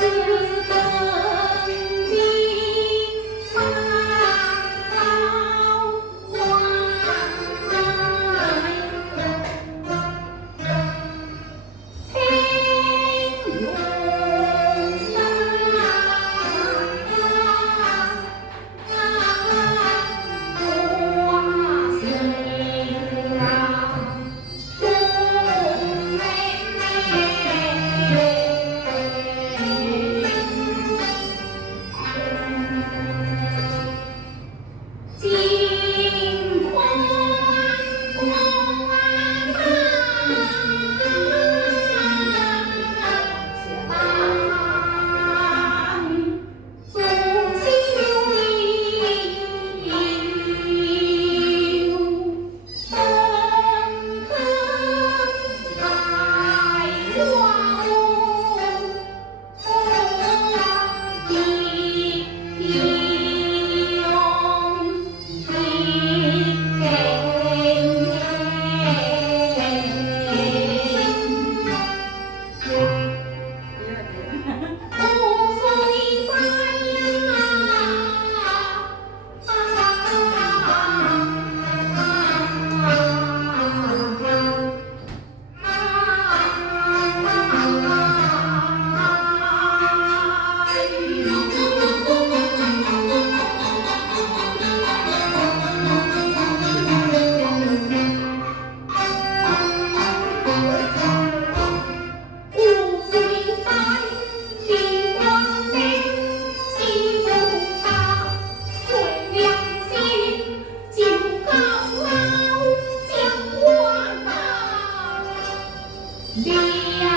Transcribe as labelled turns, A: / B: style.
A: xưa ta. 你。